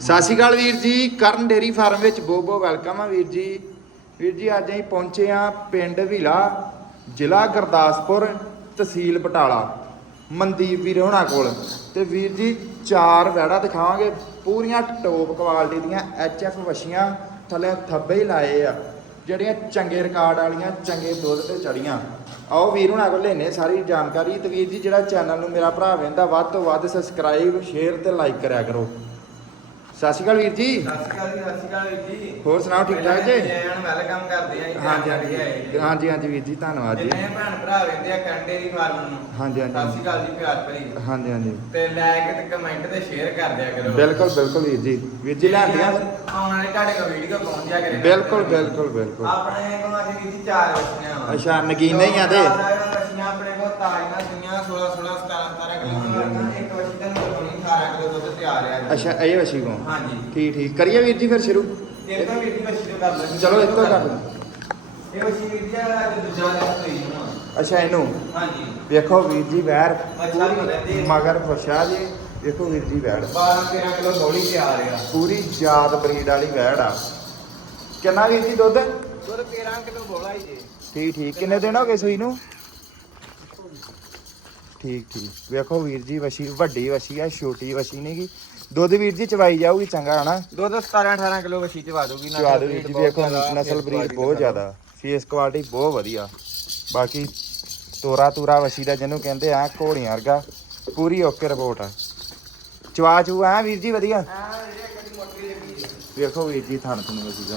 ਸਤਿ ਸ਼੍ਰੀ ਅਕਾਲ ਵੀਰ ਜੀ, ਕਰਨ ਡੇਰੀ ਫਾਰਮ ਵਿੱਚ ਬਹੁਤ ਬਹੁਤ ਵੈਲਕਮ ਆ ਵੀਰ ਜੀ। ਵੀਰ ਜੀ, ਅੱਜ ਅਸੀਂ ਪਹੁੰਚੇ ਆ ਪਿੰਡ ਵਿਲਾ, ਜ਼ਿਲ੍ਹਾ ਗੁਰਦਾਸਪੁਰ ਤਹਿਸੀਲ ਬਟਾਲਾ, ਮਨਦੀਪ ਵੀਰ ਹੋਣਾ ਕੋਲ। ਤੇ ਵੀਰ ਜੀ, ਚਾਰ ਵੈੜਾ ਦਿਖਾਵਾਂਗੇ, ਪੂਰੀਆਂ ਟੋਪ ਕੁਆਲਿਟੀ ਦੀਆਂ ਐਫ ਵਛੀਆਂ ਥੱਲੇ ਥੱਬੇ ਹੀ ਲਾਏ ਆ, ਜਿਹੜੀਆਂ ਚੰਗੇ ਰਿਕਾਰਡ ਵਾਲੀਆਂ, ਚੰਗੇ ਦੁੱਧ ਤੇ ਚੜੀਆਂ। ਆਓ ਵੀਰ ਹੁਣਾਂ ਕੋਲ ਲੈਨੇ ਸਾਰੀ ਜਾਣਕਾਰੀ ਤੇ ਵੀਰ ਜੀ, ਜਿਹੜਾ ਚੈਨਲ ਨੂੰ ਮੇਰਾ ਭਰਾ ਵੇਂਦਾ, ਵੱਧ ਤੋਂ ਵੱਧ ਸਬਸਕ੍ਰਾਈਬ ਸ਼ੇਅਰ ਤੇ ਲਾਈਕ ਕਰਿਆ ਕਰੋ। ਸਤਿ ਸ਼੍ਰੀ ਅਕਾਲ ਵੀਰ ਜੀ। ਸਤਿ ਸ਼੍ਰੀ ਅਕਾਲ ਜੀ ਸਤਿ ਸ਼੍ਰੀ ਅਕਾਲ ਵੀਰ ਜੀ। ਹੋਰ ਸੁਣਾਓ ਠੀਕ ਠਾਕ ਜੀ? ਜੈਨ ਵੈਲਕਮ ਕਰਦੇ ਆ ਜੀ ਹਾਂਜੀ ਹਾਂਜੀ। ਜੀ। ਹਾਂਜੀ ਹਾਂਜੀ ਵੀਰ ਜੀ ਧੰਨਵਾਦ ਜੀ। ਜਿੰਨੇ ਭੈਣ ਭਰਾ ਰਹਿੰਦੇ ਆ ਕੰਡੇ ਦੀ ਫਾਰਮ ਨੂੰ। ਹਾਂਜੀ, ਹਾਂਜੀ। ਸਤਿ ਸ਼੍ਰੀ ਅਕਾਲ ਜੀ ਪਿਆਰ ਭਰੀ। ਹਾਂਜੀ ਹਾਂਜੀ। ਤੇ ਲਾਇਕ ਤੇ ਕਮੈਂਟ ਤੇ ਸ਼ੇਅਰ ਕਰ ਦਿਆ ਕਰੋ। ਬਿਲਕੁਲ ਬਿਲਕੁਲ ਵੀਰ ਜੀ। ਵੀਰ ਜੀ ਲੈਂਦੀਆਂ ਆਉਣ ਵਾਲੇ ਤੁਹਾਡੇ ਕੋਲ ਵੀਡੀਓ ਪਹੁੰਚ ਜਾ ਕਰੇ ਬਿਲਕੁਲ ਬਿਲਕੁਲ ਬਿਲਕੁਲ। ਆਪਣੇ ਕੋਲ ਅੱਜ ਵੀਰ ਜੀ ਚਾਰ ਵਛੀਆਂ ਵਾ। ਅੱਛਾ, ਨਗੀਨੇ ਹੀ ਆ ਤੇ? ਆਪਣੇ ਕੋਲ ਤਾਜ਼ੀਆਂ ਦੁਨੀਆਂ 16 16 17 17 ਕਿਲੋ ਹਾਂਜੀ, ਹਾਂਜੀ। ਦੀਆਂ ਇੱਕ ਵਛੀ ਤਾਂ ਹੋਣੀ 18 ਕਿਲੋ ਦੁੱਧ ਤਿਆਰ ਆ ਜੀ। ਅੱਛਾ ਇਹ ਵਸ਼ੀ ਕੋ ਹਾਂਜੀ। ਠੀਕ ਠੀਕ। ਕਰੀਏ ਵੀਰ ਜੀ ਫਿਰ ਸ਼ੁਰੂ? ਇਹ ਤਾਂ ਵੀਰ ਜੀ ਵਛੀ ਤੋਂ ਕਰ ਲੈਂਦੇ। ਚਲੋ ਇੱਥੋਂ ਕਰ ਲਓ ਇਹ ਵਛੀ ਵੀਰ ਜੀ ਅੱਜ ਦੂਜਾ ਦਿਨ ਹੋਈ ਨੂੰ ਅੱਛਾ ਇਹਨੂੰ? ਹਾਂਜੀ। ਵੇਖੋ ਵੀਰ ਜੀ ਵੈਰ ਮਗਰ ਫਸ਼ਾ ਜੀ। ਵੇਖੋ ਵੀਰ ਜੀ ਵੈੜ 12 13 ਕਿਲੋ ਥੋੜੀ ਤਿਆਰ ਆ ਪੂਰੀ ਜਾਤ ਬਰੀਡ ਵਾਲੀ ਵੈੜ ਆ। ਕਿੰਨਾ ਵੀਰ ਜੀ ਦੁੱਧ? ਦੁੱਧ 13 ਕਿਲੋ ਬੋਲਾ ਹੀ ਜੇ। ਠੀਕ ਠੀਕ। ਕਿੰਨੇ ਦਿਨ ਹੋ ਗਏ ਸੂਈ ਨੂੰ? ਠੀਕ ਠੀਕ। ਵੇਖੋ ਵੀਰ ਜੀ ਵਸ਼ੀ ਵੱਡੀ ਵਸ਼ੀ ਆ ਛੋਟੀ ਵਸ਼ੀ ਨਹੀਂਗੀ ਦੁੱਧ ਵੀਰ ਜੀ ਚਵਾਈ ਜਾਊਗੀ ਚੰਗਾ ਹਨਾ? ਦੁੱਧ 17 18 ਕਿਲੋ ਵਛੀ ਚਵਾ ਦੂਗੀ ਚਵਾ ਦਿਓ ਵੀਰ ਜੀ ਵੇਖੋ ਨਸਲ ਬਰੀਡ ਬਹੁਤ ਜ਼ਿਆਦਾ ਫੇਸ ਕੁਆਲਿਟੀ ਬਹੁਤ ਵਧੀਆ। ਬਾਕੀ ਤੋਰਾ ਤੂਰਾ ਵਸ਼ੀ ਦਾ ਜਿਹਨੂੰ ਕਹਿੰਦੇ ਆ ਘੋੜੀਆਂ ਵਰਗਾ ਪੂਰੀ ਓਕੇ ਰਿਪੋਰਟ ਆ। ਚਵਾ ਚੂ ਆ ਵੀਰ ਜੀ ਵਧੀਆ? ਹਾਂ ਇਹ ਕਦੀ ਮੋਟੀ ਲੱਗੀ ਜੇ। ਵੇਖੋ ਵੀਰ ਜੀ ਥਣ ਤੁਹਾਨੂੰ ਵਸ਼ੀ ਦਾ।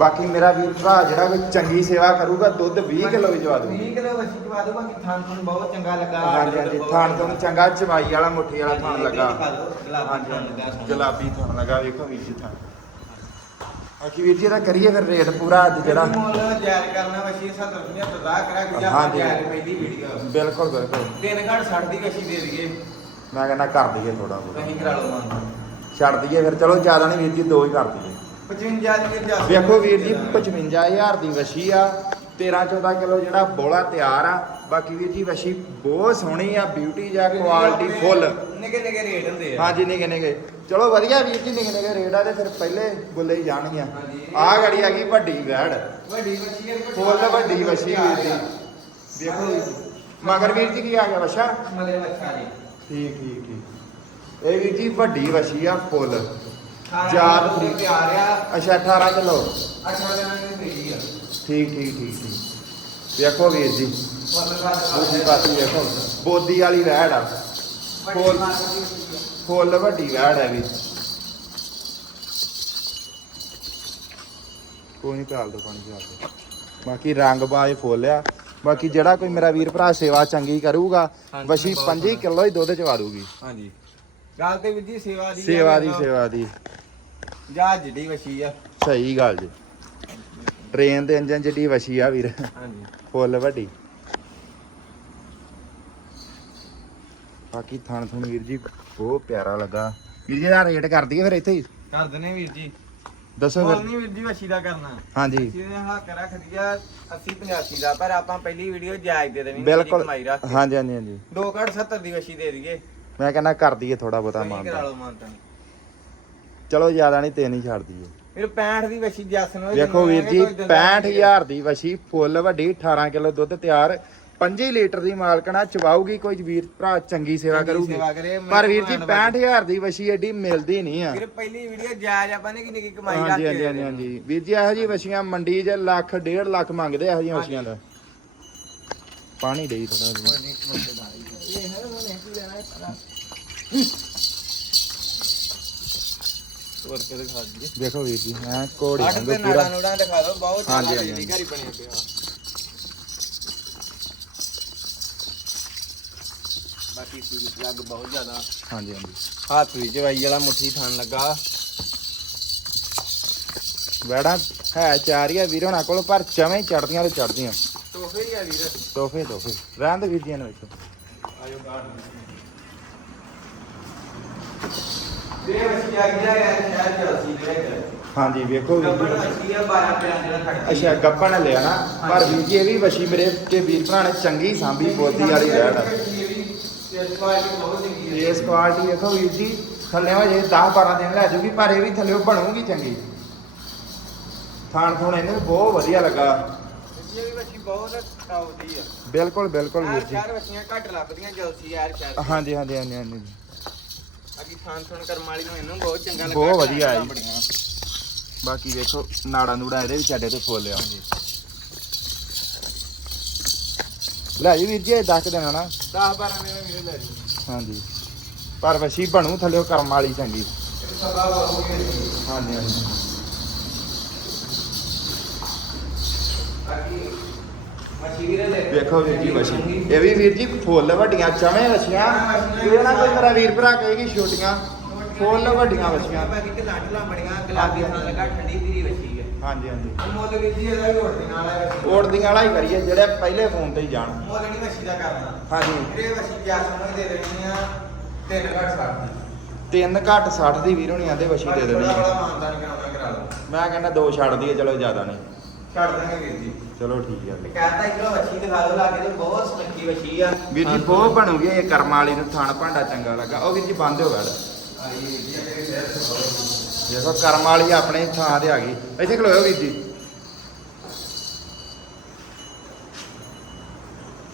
ਬਾਕੀ ਮੇਰਾ ਵੀਰ ਭਰਾ ਜਿਹੜਾ ਕੋਈ ਚੰਗੀ ਸੇਵਾ ਕਰੂਗਾ ਦੁੱਧ 20 ਕਿਲੋ ਵੀ ਚਵਾ ਦੂਗੀ 20 ਕਿਲੋ ਵਛੀ ਚਵਾ ਦੂਗਾ ਕਿ ਥਾਨ ਤੁਹਾਨੂੰ ਬਹੁਤ ਚੰਗਾ ਲੱਗਾ। ਹਾਂਜੀ ਹਾਂਜੀ ਥਣ ਤੋਂ ਚੰਗਾ ਚਵਾਈ ਵਾਲਾ ਮੁੱਠੀ ਵਾਲਾ ਥਣ ਲੱਗਾ। ਹਾਂਜੀ ਗੁਲਾਬੀ ਥਣ ਲੱਗਾ ਵੇਖੋ ਵੀਰ ਜੀ ਥਣ ਬਾਕੀ ਵੀਰ ਜੀ ਇਹਦਾ ਕਰੀਏ ਫਿਰ ਰੇਟ ਪੂਰਾ ਅੱਜ ਜਿਹੜਾ। ਮੁੱਲ ਜਾਇਜ਼ ਕਰਨਾ ਵਛੀ 70 ਰੁਪਏ ਤਦਾ ਕਰਾ ਕਿ ਜਾਂ ਹਾਂਜੀ। ਜਾਇਜ਼ ਪਹਿਲੀ ਵੀਡੀਓ ਬਿਲਕੁਲ ਬਿਲਕੁਲ। ਤਿੰਨ ਘੜ 60 ਦੀ ਵਛੀ ਦੇ ਦਈਏ। ਮੈਂ ਕਹਿੰਦਾ ਕਰ ਦਈਏ ਥੋੜਾ ਬਹੁਤ। ਕਹੀਂ ਕਰਾ ਲਓ ਮੰਨ ਛੱਡ ਦਈਏ ਫਿਰ ਚਲੋ ਜ਼ਿਆਦਾ ਨਹੀਂ ਵੀਰ ਜੀ ਦੋ ਹੀ ਕਰ ਦਈਏ। 55 ਦੀ ਵੀਰ ਜਾ ਵੇਖੋ ਵੀਰ ਜੀ 55000 ਦੀ ਵਸ਼ੀ ਆ 13 14 ਕਿਲੋ ਜਿਹੜਾ ਬੋਲਾ ਤਿਆਰ ਆ। ਬਾਕੀ ਵੀਰ ਜੀ ਵਸ਼ੀ ਬਹੁਤ ਸੋਹਣੀ ਆ ਬਿਊਟੀ ਜਾਂ ਕੁਆਲਿਟੀ ਫੁੱਲ ਨਿੱਕੇ ਨਿੱਕੇ ਰੇਟ ਹੁੰਦੇ ਆ। ਹਾਂਜੀ ਨਿੱਕੇ ਨਿੱਕੇ। ਚਲੋ ਵਧੀਆ ਵੀਰ ਜੀ ਨਿੱਕੇ ਨਿੱਕੇ ਰੇਟ ਆ ਤੇ ਫਿਰ ਪਹਿਲੇ ਬੁੱਲੇ ਹੀ ਜਾਣਗੀਆਂ। ਆਹ ਗੜੀ ਆ ਗਈ ਵੱਡੀ ਵੈੜ। ਵੱਡੀ ਹੈ ਫੁੱਲ ਵੱਡੀ ਵਸ਼ੀ ਵੀਰ ਦੀ ਵੇਖੋ ਜੀ। ਮਗਰ ਵੀਰ ਜੀ ਕੀ ਆ ਗਿਆ ਵਸ਼ਾ ਮਲੇ ਵੱਛਾ ਜੀ। ਠੀਕ ਠੀਕ ਠੀਕ। ਇਹ ਵੀਰ ਜੀ ਵੱਡੀ ਵਸ਼ੀ ਆ ਫੁੱਲ। ਫਰੀ ਤਿਆਰ ਆ ਅੱਛਾ 18 ਕਿਲੋ। 18 ਦਿਨਾਂ ਦੀ ਫਰੀ ਆ। ਠੀਕ ਠੀਕ ਠੀਕ ਠੀਕ। ਵੇਖੋ ਵੀਰ ਜੀ। ਦੂਜੀ ਪਾਸੀ ਵੇਖੋ ਬੋਦੀ ਵਾਲੀ ਵੈੜ ਆ। ਫੁੱਲ ਫੁੱਲ ਵੱਡੀ ਵੈੜ ਹੈ ਵੀ। ਕੋਈ ਨਹੀਂ ਪਿਆਲ ਦੋ ਪਾਣੀ ਪਿਆਲ ਦੋ ਬਾਕੀ ਰੰਗ ਬਾਜ ਫੁੱਲ ਆ। ਬਾਕੀ ਜਿਹੜਾ ਕੋਈ ਮੇਰਾ ਵੀਰ ਭਰਾ ਸੇਵਾ ਚੰਗੀ ਕਰੂਗਾ ਵਸ਼ੀ ਬਹੁਤ 5 ਕਿਲੋ ਹੀ ਦੁੱਧ ਚਵਾ ਦੂਗੀ। ਹਾਂਜੀ। ਗੱਲ ਤੇ ਵੀ ਜੀ ਸੇਵਾ ਦੀ ਆ, ਸੇਵਾ ਦੀ ਸੇਵਾ ਦੀ। ਜਿੱਡੀ ਆ। ਸਹੀ ਗੱਲ ਜੀ। ਟ੍ਰੇਨ ਦੇ ਇੰਜਨ ਜਿੱਡੀ ਵਸ਼ੀ ਆ ਵੀਰ। ਹਾਂਜੀ। ਫੁੱਲ ਵੱਡੀ। ਬਾਕੀ ਥਣ ਥਣ ਵੀਰ ਜੀ ਬਹੁਤ ਪਿਆਰਾ ਲੱਗਾ। ਵੀਰ ਜੀ ਦਾ ਰੇਟ ਕਰ ਦਈਏ ਫਿਰ ਇੱਥੇ ਹੀ। ਕਰ ਦਨੇ ਵੀਰ ਜੀ। ਦੱਸੋ ਫਿਰ। ਨਹੀਂ ਵੀਰ ਜੀ ਵਛੀ ਦਾ ਕਰਨਾ। ਹਾਂਜੀ। ਜਿਹਨੇ ਹੱਕ ਰੱਖ ਦਿਆ 80 85 ਦਾ ਪਰ ਆਪਾਂ ਪਹਿਲੀ ਵੀਡੀਓ ਜਾਇਜ਼ ਦੇ ਦੇਣੀ ਬਿਲਕੁਲ। ਕਮਾਈ ਰੱਖ ਕੇ। ਹਾਂਜੀ ਹਾਂਜੀ ਹਾਂਜੀ। ਦੋ ਘੜ 70 ਦੀ ਵਛੀ ਦੇ ਦਈਏ। ਮੈਂ ਕਹਿੰਦਾ ਕਰ ਦਈਏ ਥੋੜਾ ਬਹੁਤਾ ਤੁਸੀਂ ਕਰਾ ਮਾਨ ਲਓ ਮਾਨਤਾ। ਚਲੋ ਜ਼ਿਆਦਾ ਨਹੀਂ ਤਿੰਨ ਹੀ ਛੱਡ ਦਈਏ ਫਿਰ 65 ਦੀ ਵਛੀ ਜੱਸ ਨੂੰ ਵੇਖੋ ਵੀਰ ਜੀ 65000 ਦੀ ਵਸ਼ੀ ਫੁੱਲ ਵੱਡੀ 18 ਕਿਲੋ ਦੁੱਧ ਤਿਆਰ। 5 ਲੀਟਰ ਦੀ ਮਾਲਕਣਾ ਚਵਾਊਗੀ ਕੋਈ ਵੀਰ ਭਰਾ ਚੰਗੀ ਸੇਵਾ ਕਰੂਗੀ। ਪਰ ਵੀਰ ਜੀ ਭਗਵਾਨ ਵੱਲ। 65000 ਦੀ ਵਸ਼ੀ ਐਡੀ ਮਿਲਦੀ ਨਹੀਂ ਆ। ਫਿਰ ਪਹਿਲੀ ਵੀਡੀਓ ਜਾਇਜ਼ ਆਪਾਂ ਨੇ ਕਿੰਨੀ ਕੀ ਕਮਾਈ ਰੱਖ ਹਾਂਜੀ ਹਾਂਜੀ ਹਾਂਜੀ। ਵੀਰ ਜੀ ਇਹੋ ਜੀ ਵਸ਼ੀਆਂ ਮੰਡੀ 'ਚ ਲੱਖ ਡੇਢ ਲੱਖ ਮੰਗਦੇ ਇਹੋ ਜਿਹੀਆਂ ਵਸ਼ੀਆਂ ਦਾ। ਪਾਣੀ ਦੇਈ ਥੋੜਾ ਕੀ ਦਿਖਾ ਦਈਏ। ਦੇਖੋ ਵੀਰ ਜੀ ਐ ਕੋੜੀ ਅੱਠ ਵਾਂਗੂ ਪੂਰਾ ਨਾੜਾ ਦਿਖਾ ਦਿਓ ਬਹੁਤ ਹਾਂਜੀ, ਬਿਜਲੀ ਘਰ ਬਣਿਆ ਪਿਆ ਬਾਕੀ ਸੀ ਲੱਗ ਬਹੁਤ ਜ਼ਿਆਦਾ। ਹਾਂਜੀ ਹਾਂਜੀ। ਹੱਥ ਵਿੱਚ ਵਾਈ ਵਾਲਾ ਮੁੱਠੀ ਥਾਨ ਲੱਗਾ। ਵੈੜਾ ਹੈ ਚਾਰ ਹੀ ਆ ਵੀਰ ਹੋਣਾ ਕੋਲ ਪਰ ਚਵੇਂ ਚੜਦੀਆਂ ਤੇ ਚੜਦੀਆਂ। ਤੋਹਫੇ ਹੀ ਆ ਵੀਰ। ਤੋਹਫੇ ਤੋਹਫੇ। ਰਹਿਣ ਦੇ ਵੀਰ ਜੀ ਇਹਨਾਂ ਵਿੱਚ। ਆਇਓ ਗਾਰਡ ਦੇ ਵਸੀ ਆ ਗਿਆ ਯਾਰ ਸ਼ਹਿਰ ਚਲਸੀ ਦੇ ਵਿੱਚ ਹਾਂਜੀ ਵੇਖੋ ਵੀਰ ਗੱਬੜ ਜੀ। ਵਸੀ ਆ 12 ਪਿਆਰ ਜਿਹੜਾ ਖੜਦੀ ਅੱਛਾ ਗੱਪਣ ਲਿਆ ਨਾ। ਪਰ ਵੀਰ ਜੀ ਇਹ ਵੀ ਵਸ਼ੀ ਮੇਰੇ ਤੇ ਵੀਰ ਭਰਾ ਨੇ ਚੰਗੀ ਸਾਂਭੀ ਬੋਦੀ ਵਾਲੀ ਇਹ ਵੀ ਇਸ ਕੁਆਲਿਟੀ ਬਹੁਤ ਚੰਗੀ ਹੈ ਇਸ ਕੁਆਲਿਟੀ ਵੇਖੋ ਵੀਰ ਜੀ ਥੱਲੇ ਜੇ 10 12 ਦਿਨ ਲੈ ਜੂਗੀ ਪਰ ਇਹ ਵੀ ਥੱਲੇ ਬਣੂਗੀ ਚੰਗੀ। ਥਾਣ ਥੋਣ ਇਹਨੂੰ ਬਹੁਤ ਵਧੀਆ ਲੱਗਾ। ਇਹ ਵੀ ਬਹੁਤ ਆ। ਬਿਲਕੁਲ ਬਿਲਕੁਲ ਵੀਰ ਜੀ। ਸ਼ਹਿਰ ਬੱਚੀਆਂ ਘੱਟ ਲੱਭਦੀਆਂ ਜਲਸੀ ਯਾਰ ਸ਼ਹਿਰ ਹਾਂਜੀ ਹਾਂਜੀ ਹਾਂਜੀ ਹਾਂਜੀ। ਕਰਮ ਵਾਲੀ ਨੂੰ ਇਹਨੂੰ ਬਹੁਤ ਚੰਗਾ ਲੱਗਾ। ਬਹੁਤ ਵਧੀਆ ਜੀ। ਬੜੀਆਂ। ਬਾਕੀ ਵੇਖੋ ਨਾੜਾ ਨੂੜਾ ਇਹਦੇ ਵੀ ਸਾਡੇ ਤੇ ਫੁੱਲ ਆ। ਲੈ ਜੀ ਵੀਰ ਜੀ ਇਹ ਦੱਸ ਦੇਣਾ ਨਾ। 10 12 ਮੇਰੇ ਵੀਰੇ ਲੈ ਜੀ ਹਾਂਜੀ। ਪਰ ਵਸੀ ਬਣੂ ਥੱਲੇ ਕਰਮ ਵਾਲੀ ਚੰਗੀ। ਹਾਂਜੀ ਹਾਂਜੀ। ਬਾਕੀ ਵੇਖੋ ਵੀਰ ਜੀ ਵਸੀ ਇਹ ਵੀ ਵੀਰ ਜੀ ਫੁੱਲ ਵੱਡੀਆਂ ਚਵੇਂ ਵਸੀਆਂ ਇਹ ਨਾ ਕੋਈ ਮੇਰਾ ਵੀਰ ਭਰਾ ਕਹੇਗੀ ਛੋਟੀਆਂ। ਫੁੱਲ ਵੱਡੀਆਂ ਵਸੀਆਂ ਬਾਕੀ ਤੇ ਲਾਂਟਲਾ ਬੜੀਆਂ ਗੁਲਾਬੀ ਨਾਲ ਲਗਾ ਠੰਡੀ ਧੀਰੀ ਵੱਛੀ ਹੈ ਹਾਂਜੀ ਹਾਂਜੀ। ਮੁੱਲ ਵੀ ਜੀ ਇਹਦਾ ਵੀ ਉੜਦੇ ਨਾਲ ਹੈ ਓੜਦੀਆਂ ਵਾਲਾ ਹੀ ਕਰੀਏ ਜਿਹੜੇ ਪਹਿਲੇ ਫੋਨ ਤੇ ਹੀ ਜਾਣ। ਮੁੱਲ ਨਹੀਂ ਵੱਛੀ ਦਾ ਕਰਨਾ। ਹਾਂਜੀ। ਵੀਰੇ ਵੱਛੀ ਗਿਆ ਸਮਝ ਦੇ ਦੇਣੀ ਆ ਤਿੰਨ ਘੱਟ ਸਾਡੀ ਤਿੰਨ ਘੱਟ 60 ਦੀ ਵੀਰ ਹੋਣੀ ਆਂਦੇ ਵਸੀ ਦੇ ਦੇਣੀ ਮੈਂ ਕਹਿੰਦਾ ਦੋ ਛੱਡ ਦਈਏ ਚਲੋ ਜ਼ਿਆਦਾ ਨਹੀਂ। ਛੱਡ ਦਾਂਗੇ ਵੀਰ ਜੀ। ਚਲੋ ਠੀਕ ਆ। ਵੀਰ। ਕਹਤਾ ਵੱਛੀ ਦਿਖਾ ਲਓ ਲਾਗੇ ਤੇ ਬਹੁਤ ਸੁਨੱਖੀ ਵੱਛੀ ਆ। ਵੀਰ ਜੀ ਬਹੁਤ ਬਣੂਗੀ ਇਹ ਕਰਮ ਵਾਲੀ ਨੂੰ ਥਣ ਭਾਂਡਾ ਚੰਗਾ ਲੱਗਾ। ਉਹ ਵੀਰ ਜੀ ਬੰਦ ਹੋ ਗਿਆ। ਆਈ ਵੀਰ ਜੀ ਮੇਰੇ ਸਿਰ ਤੇ ਬਹੁਤ ਦੇਖੋ ਕਰਮ ਵਾਲੀ ਆਪਣੇ ਥਾਂ ਤੇ ਆ ਗਈ। ਇੱਥੇ ਖਲੋਇਓ ਵੀਰ ਜੀ।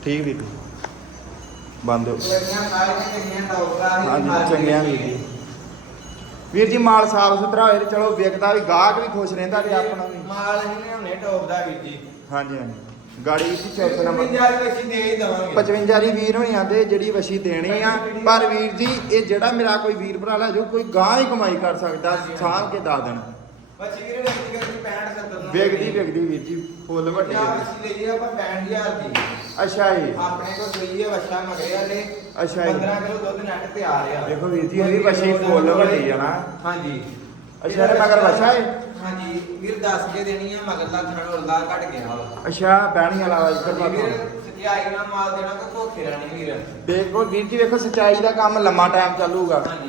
ਠੀਕ ਵੀਰ ਜੀ। ਬੰਦ ਹੋ ਲੱਗੀਆਂ ਸਾਰੀਆਂ ਚੰਗੀਆਂ ਡੌਗਰਾ ਹਾਂਜੀ ਚੰਗਿਆ ਵੀਰ ਜੀ। ਵੀਰ ਜੀ ਮਾਲ ਸਾਫ਼ ਸੁਥਰਾ ਹੋਏ ਤੇ ਚਲੋ ਵਿਕਦਾ ਵੀ ਗਾਹਕ ਵੀ ਖੁਸ਼ ਰਹਿੰਦਾ ਤੇ ਆਪਣਾ ਵੀ। ਮਾਲ ਅਸੀਂ ਲਿਆਉਣੇ ਟੌਪ ਦਾ ਵੀਰ ਜੀ। ਹਾਂਜੀ ਹਾਂਜੀ। ਗਾੜੀ ਜੀ ਚੌਥੇ ਨੰਬਰ। 50 ਵਿੱਚ ਦੇ ਹੀ ਦਵਾਂਗੇ। 55 ਦੀ ਵੀਰ ਹੋਣੀ ਆਂਦੇ ਜਿਹੜੀ ਵਸ਼ੀ ਦੇਣੀ ਆ ਪਰ ਵੀਰ ਜੀ ਇਹ ਜਿਹੜਾ ਮੇਰਾ ਕੋਈ ਵੀਰ ਭਰਾ ਲੈ ਜੋ ਕੋਈ ਗਾਂ ਹੀ ਕਮਾਈ ਕਰ ਸਕਦਾ ਸਾਂਭ ਕੇ ਦਾ ਦੇਣ। ਵੱਛੀ ਵੀਰੇ ਕਰਦੀ 65 70 ਨੂੰ ਵੇਖਦੀ ਵੇਖਦੀ ਵੀਰ ਜੀ ਫੁੱਲ ਵੱਡੀ ਆ। ਵੱਛੀ ਲਈ ਆਪਾਂ 65000 ਦੀ। ਅੱਛਾ ਜੀ। ਆਪਣੇ ਕੋਲ ਸੂਈ ਹੈ ਵੱਛਾ ਮਗਰੇ ਵਾਲੇ ਅੱਛਾ ਜੀ। 15 ਕਿਲੋ ਦੁੱਧ ਨੈਟ ਤੇ ਆ ਰਿਹਾ। ਦੇਖੋ ਵੀਰ ਜੀ ਇਹ ਵੀ ਵਸ਼ੀ ਫੁੱਲ ਵੱਡੀ ਆ ਨਾ। ਹਾਂਜੀ। ਅੱਛਾ ਇਹਦੇ ਮਗਰ ਵੱਛਾ ਏ। ਹਾਂਜੀ ਵੀਰ ਦੱਸ ਕੇ ਦੇਣੀ ਆ ਮਗਰ ਦਾ ਥਣ ਉਰਲਾ ਘਟ ਗਿਆ ਵਾ ਅੱਛਾ ਬਹਿਣੀ ਵਾਲਾ ਵਾ ਇੱਧਰ ਹਾਂਜੀ ਵੀਰ ਪਾਸੋਂ ਸਚਾਈ ਨਾਲ ਮਾਲ ਦੇਣਾ ਕੋ ਧੋਖੇ ਰਾਣੀ ਵੀਰ। ਦੇਖੋ ਵੀਰ ਜੀ ਵੇਖੋ ਸਚਾਈ ਦਾ ਕੰਮ ਲੰਮਾ ਟਾਈਮ ਚੱਲੂਗਾ। ਹਾਂਜੀ।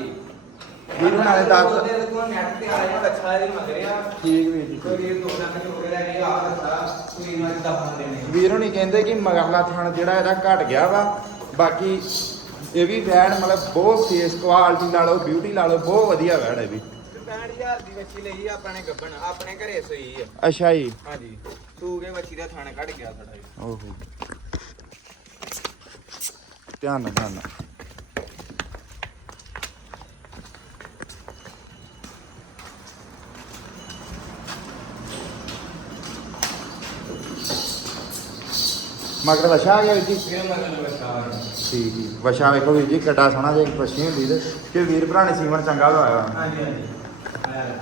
ਵੀਰ ਹੁਣਾਂ ਨੇ ਦੱਸ। ਉਹਦੇ ਕੋਲ ਨੈਟ ਤੇ ਆ ਰਿਹਾ ਬੱਚਾ ਇਹਦੇ ਮਗਰੇ ਆ ਠੀਕ ਵੀਰ ਜੀ ਕੋਈ ਵੀਰ ਦੋ ਲੱਖ ਕੇ ਲੈ ਕੇ ਆ ਦੱਸਾ ਕੋਈ ਨਾ। ਦਫਨ ਦੇਣੇ। ਵੀਰ ਹੁਣੀ ਕਹਿੰਦੇ ਕਿ ਮਗਰਲਾ ਥਣ ਜਿਹੜਾ ਇਹਦਾ ਘਟ ਗਿਆ ਵਾ ਬਾਕੀ ਇਹ ਵੀ ਵੈੜ ਮਤਲਬ ਬਹੁਤ ਫੇਸ ਕੁਆਲਿਟੀ ਲਾ ਲਓ ਬਿਊਟੀ ਲਾ ਲਓ ਬਹੁਤ ਵਧੀਆ ਵੈੜ ਹੈ ਵੀ। ਤੇ 65000 ਦੀ ਵੱਛੀ ਲਈ ਆ ਆਪਣੇ ਗੱਬਣ ਆਪਣੇ ਘਰੇ ਸੋਈ ਆ। ਅੱਛਾ ਜੀ। ਹਾਂਜੀ। ਤੂੰ ਕੇ ਵੱਛੀ ਦਾ ਥਾਣਾ ਕੱਢ ਗਿਆ ਥੋੜਾ ਜਿਹਾ। ਓਹੋ। ਧਿਆਨ ਨਾਲ ਧਿਆਨ ਨਾਲ। ਮਗਰ ਵਸ਼ਾ ਆ ਗਿਆ ਵੀਰ ਜੀ? ਫਿਰ ਮਗਰ ਜੀ ਵਸ਼ਾ ਵੇਖੋ ਵੀਰ ਜੀ ਕਿੱਡਾ ਸੋਹਣਾ ਜੇ ਪੱਛੀ ਹੁੰਦੀ ਤੇ। ਕਿ ਵੀਰ ਭਰਾ ਨੇ ਸੀਮਨ ਚੰਗਾ ਲਵਾਇਆ ਹਾਂਜੀ ਹਾਂਜੀ। ਆਇਆ। ਲੈ।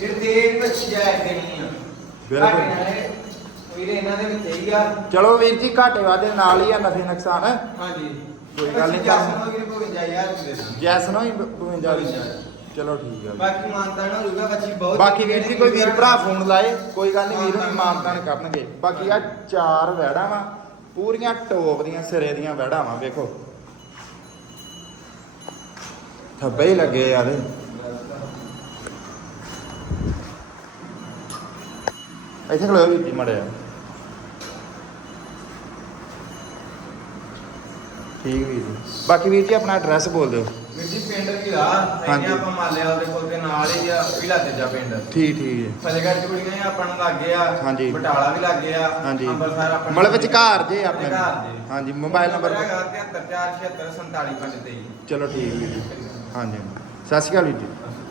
ਇਹ ਦੇਖ ਬੱਚੀ ਜਾਇ ਦੇਣੀ ਆ। ਬਿਲਕੁਲ। ਘਾਟੇ ਨਾਲੇ ਵੀਰੇ ਇਹਨਾਂ ਦੇ ਵਿੱਚ ਹੀ ਆ। ਚਲੋ ਵੀਰ ਜੀ ਘਾਟੇ ਵਾਦੇ ਨਾਲ ਹੀ ਆ ਨਫੇ ਨੁਕਸਾਨ। ਹਾਂਜੀ। ਕੋਈ ਗੱਲ ਨਹੀਂ, ਜੱਸ ਨੂੰ ਵੀਰੇ ਭੁੱਲ ਜਾ ਯਾਰ ਵੀਰੇ ਦਾ। ਜੈਸ ਨਾ ਹੀ 52 ਦੀ ਚਲੋ ਠੀਕ ਆ ਬਾਕੀ ਮਾਨਤਾ ਨਾ ਰੁਗਾ ਬੱਚੀ ਬਹੁਤ ਬਾਕੀ ਵੀਰ ਜੀ ਕੋਈ ਵੀਰ ਭਰਾ ਫੋਨ ਲਾਏ ਕੋਈ ਗੱਲ ਨਹੀਂ ਵੀਰ ਨੂੰ ਮਾਨਤਾਨ ਕਰਨਗੇ। ਬਾਕੀ ਆ ਚਾਰ ਵੈੜਾਂ ਵਾ ਪੂਰੀਆਂ ਟੋਪ ਦੀਆਂ ਸਿਰੇ ਦੀਆਂ ਵੈੜਾਂ ਵਾ ਵੇਖੋ। ਥੱਬੇ ਹੀ ਲੱਗੇ ਯਾਰ। ਇੱਥੇ ਖਲੋ ਵੀਰ ਜੀ ਮੜਿਆ। ਠੀਕ ਵੀਰ ਜੀ। ਬਾਕੀ ਵੀਰ ਜੀ ਆਪਣਾ ਐਡਰੈਸ ਬੋਲ ਦਿਓ। ਜੀ ਪਿੰਡ ਹਾਂਜੀ। ਆਪਾਂ ਮਾਲਿਆ ਉਹਦੇ ਕੋਲ ਦੇ ਨਾਲ ਹੀ ਆ ਵੀ ਲੱਗ ਜਾ ਪਿੰਡ। ਠੀਕ ਠੀਕ ਹੈ ਫਤਿਹਗੜ੍ਹ ਚ ਕੁੜੀਆਂ ਹੀ ਆਪਾਂ ਨੂੰ ਲੱਗੇ ਆ ਹਾਂਜੀ। ਬਟਾਲਾ ਵੀ ਲੱਗੇ ਆ ਹਾਂਜੀ। ਅੰਮ੍ਰਿਤਸਰ ਆਪਾਂ ਨੂੰ ਮਤਲਬ ਵਿਚਕਾਰ ਜੇ ਆਪਣੇ ਵਿਚਕਾਰ ਜੇ। ਹਾਂਜੀ ਮੋਬਾਈਲ ਨੰਬਰ ਹੈਗਾ 73464745 ਚਲੋ ਠੀਕ ਵੀਰ ਜੀ। ਹਾਂਜੀ। ਸਤਿ ਸ਼੍ਰੀ ਅਕਾਲ ਵੀਰ ਜੀ।